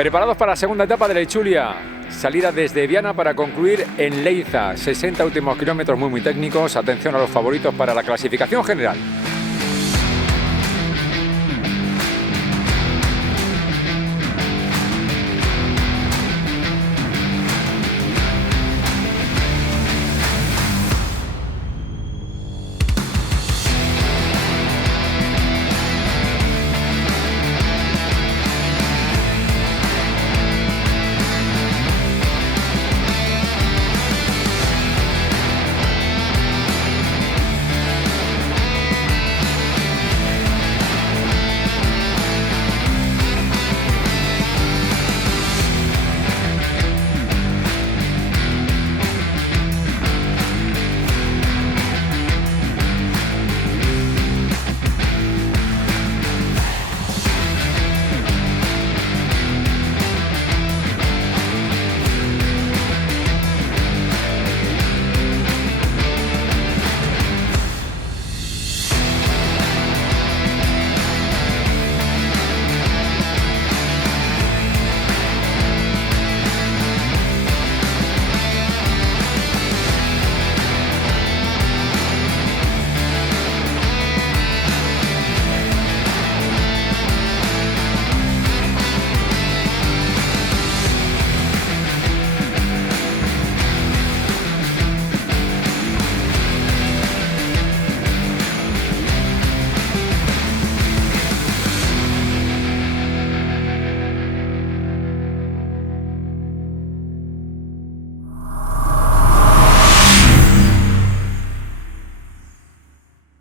Preparados para la segunda etapa de la Itzulia. Salida desde Viana para concluir en Leiza. 60 últimos kilómetros muy técnicos. Atención a los favoritos para la clasificación general.